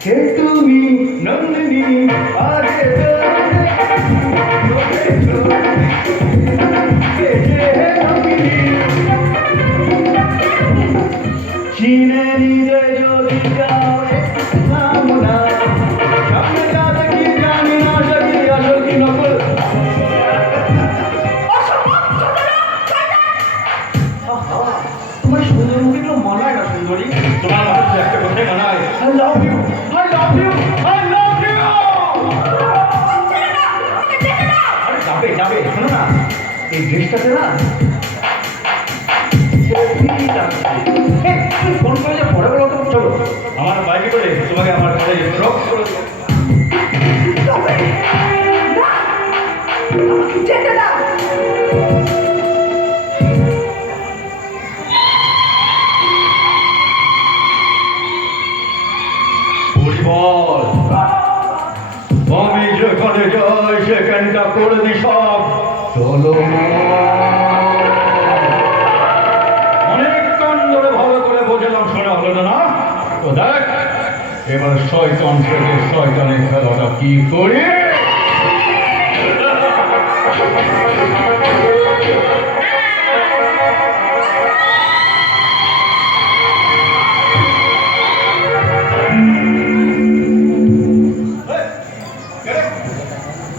হে তুমি নন্দিনী আগে চিনে নিজে যদি যাও না সামনে যা দেখি জানি না সকি আসল কি নকল তোমার সুন্দর মুখে মানায় না সুন্দরী তোমার মাথায় একটা কথাই মানায় I love you I love you I love you আরে যাবে যাবে শোনো না এই ড্রেসটাতে না ফোন করে যে পরে বলো তো চলো আমার বাইকে করে তোমাকে আমার ঘরে ড্রপ করে যেতে দাও। বল আমি যেখানে যাই সেখানটা করে দি সব চলো অনেকক্ষণ ধরে ভালো করে বোঝালাম শোনা হলো না তো দেখ এবার শয়তান থেকে শয়তানের খেলাটা কি করি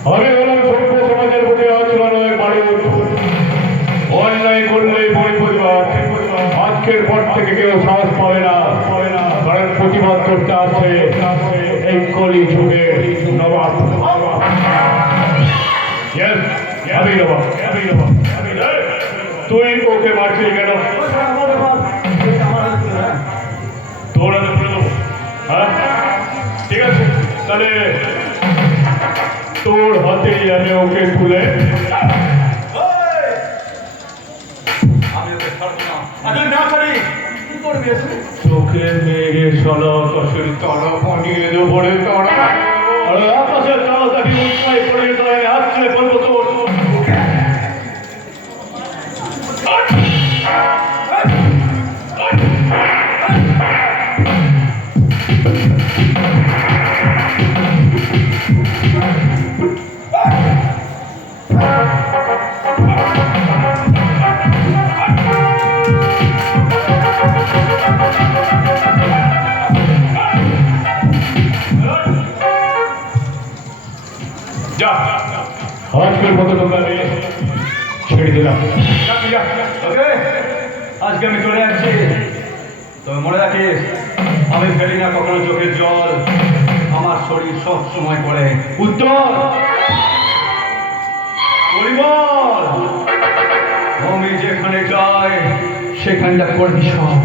আমি বললাম সভ্য সমাজের প্রতি আচরণ বাড়ি অন্যায় করলে পরিবার আজকের পর থেকে কেউ সাহস পাবে না কারণ প্রতিবাদ করতে আছে এই কলি যুগে নবাব তুই ওকে মারছিলি কেন তোর হাতে তুলে দেবো হ্যাঁ ঠিক আছে তাহলে তোর হাতেই আমি ওকে খুলে চোখের মেঘে সলা আকাশের তারা পানিয়ে দেবরে তারা আরে আকাশের তাড়াতাড়ি উৎসায় পড়ে যায় আসছে বলবো তোর আজকের মতো তোমরা নিয়ে ছেড়ে দিলাম আজকে আমি চলে যাচ্ছি তবে মনে রাখিস আমি ফেলি না কখনো চোখের জল আমার শরীর সব সময় করে উত্তর পরিবার আমি যেখানে যাই সেখানটা করবি সব